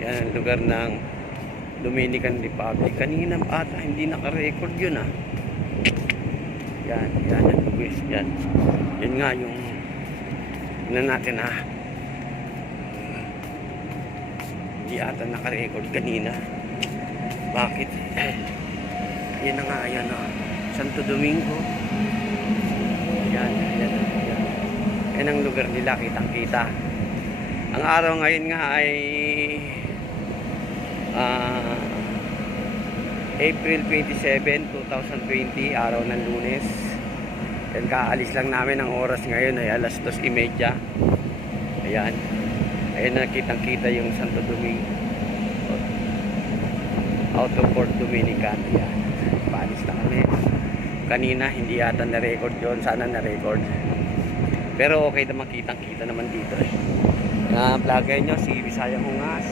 Yan ang lugar ng Dominican Republic. Kanina ata hindi naka-record yun ah. Yan ang lugar. Yan. Yun nga yung natin ah. Hindi ata naka-record kanina. Bakit? Yan na nga, ayan ah. Santo Domingo. Yan. Yan ang lugar nila, kitang-kita. Ang araw ngayon nga ay April 27, 2020, araw ng Lunes. Yan, kaalis lang namin. Ang oras ngayon ay alas 2:30. Ayan. Ayan na, kitang-kita yung Santo Domingo. Out of Port Dominican. Ayan. Paalis na kami. Kanina, hindi yata na-record yun. Sana na-record. Pero okay naman, kitang-kita naman dito eh. Vlogger nyo, si Visayang Hungas.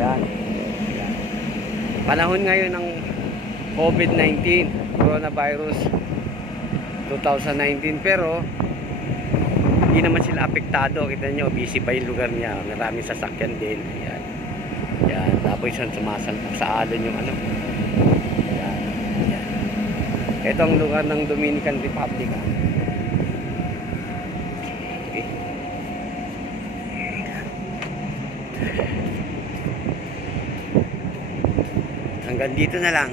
Yan. Panahon ngayon ng COVID-19, coronavirus 2019, pero hindi naman sila apektado. Kita nyo, busy pa yung lugar niya. Maraming sasakyan din. Yan. Yan. Tapos yung sumasalpok sa alon yung ano. Yan. Yan. Ito ang lugar ng Dominican Republic. Hanggang dito na lang.